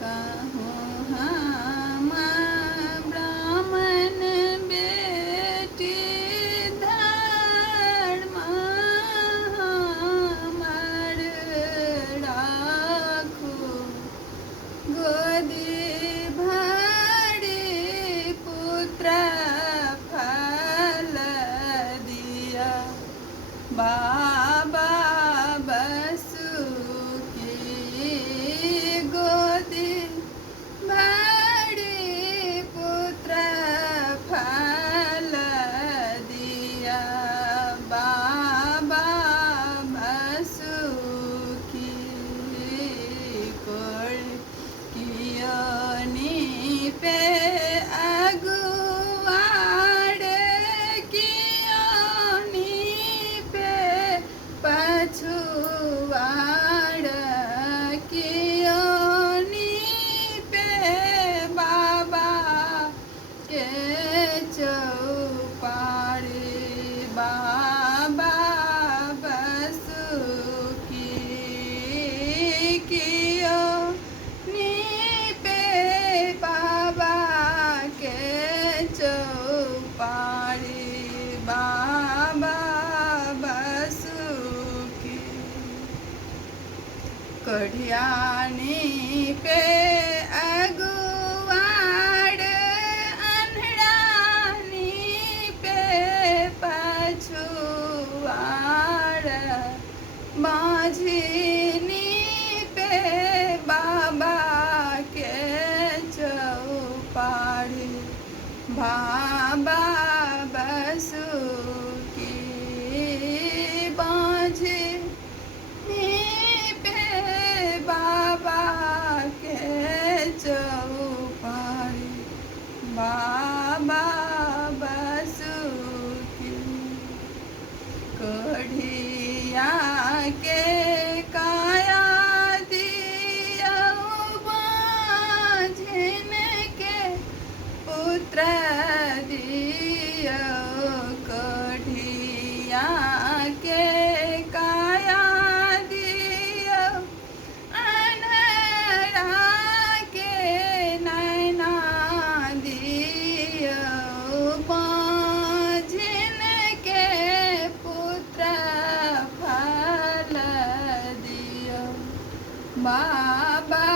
कहूँ हम ब्राह्मण बेटी धर्म हमर राखू गोदी भरी पुत्र फल दिया बाबा बसुकी गोदी भरी पुत्र फल दिया बाबा बसुकी कोल कियोनी पे अगुआड़ कियोनी पे पछुआड़ कियोनी पे बाबा के चौपाड़ी बाबा बसुकी कियोनी पे बाबा के चौपाड़ी बाबा बसुकी कढ़ियानी पे अगुआड़ अन्हरानी पे पछुआड़ माझिनी पे बाबा के चौपाड़ी बाबा बसुकी बाझिनी पे बाबा के चौपाड़ी बाबा बसुकी कढ़िया के काया दिया बाझिन के पुत्र दिया कढ़िया के काया दिया अनहरा के नैना दिया बाझिन के पुत्र फल दिया बाबा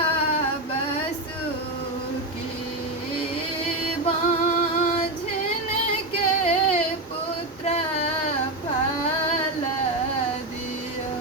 बसुकी बाझिन के पुत्र फल दिया